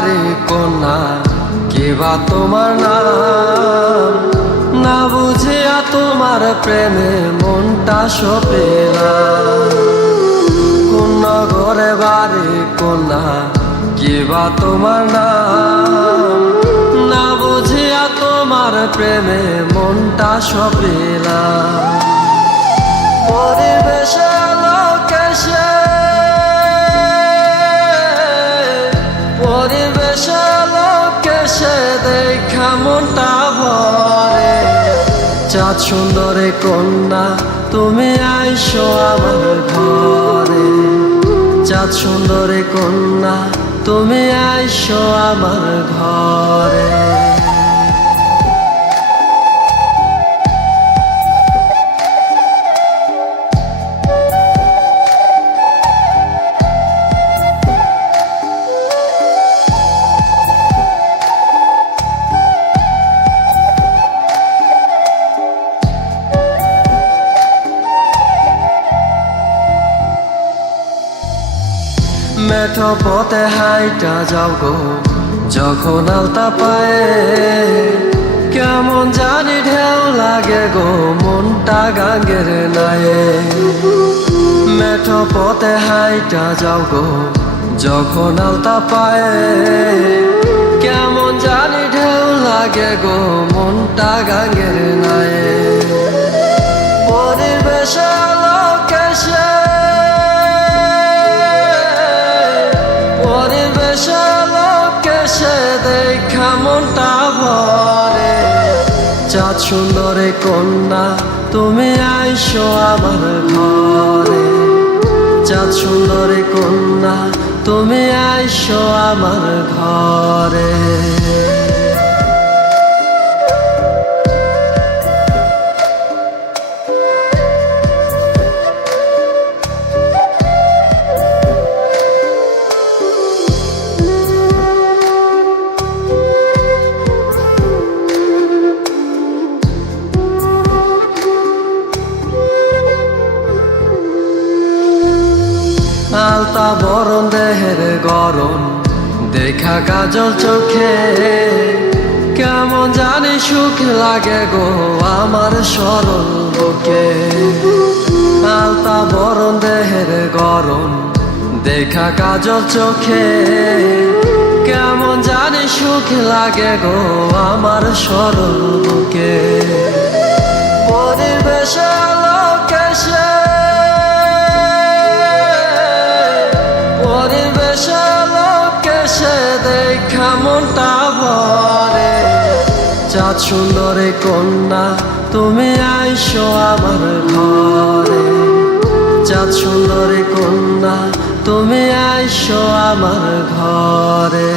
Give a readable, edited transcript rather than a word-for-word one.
বাড়ি কন্যা কিবা তোমার নাম, না বুঝিয়া তোমার প্রেমে মনটা সপেলাম। কোন ঘরে বাড়ি কন্যা কিবা তোমার নাম, না বুঝিয়া তোমার প্রেমে মনটা সপেলাম। পরিবেশে লোকেশে পরিবেশে লোকেশে দেখা মনটা ভরে। চাঁদ সুন্দরী কন্যা তুমি আইসো আমার ঘরে, চাঁদ সুন্দরী কন্যা তুমি আইসো আমার ঘরে। মেঠো পথে হাইটা যাও গো যখন আলতা পায়ে, কেমন জানি ঢেউ লাগে গো মনটা গাঙ্গের নায়ে। মেঠো পথে হাইটা যাও গো যখন আলতা পায়ে, কেমন জানি ঢেউ লাগে গো মনটা গাঙ্গের নায়ে। পরিবেশে লোকেশে দেখা মনটা ভরে। চাঁদ সুন্দরী কন্যা তুমি আইসো আমার ঘরে, চাঁদ সুন্দরী কন্যা তুমি আইসো আমার ঘরে। আলতা বরণ দেহের গরম দেখা কাজল চোখে, কেমন জানি সুখ লাগে গো আমার সরল বুকে। আলতা বরণ দেহের গরম দেখা কাজল চোখে, কেমন জানি সুখ লাগে গো আমার সরল বুকে। পরিবেশে লোকেশে দেখা মনটা ভরে। চাঁদ সুন্দরী কন্যা তুমি আইসো আমার ঘরে, চাঁদ সুন্দরী কন্যা তুমি আইসো আমার ঘরে।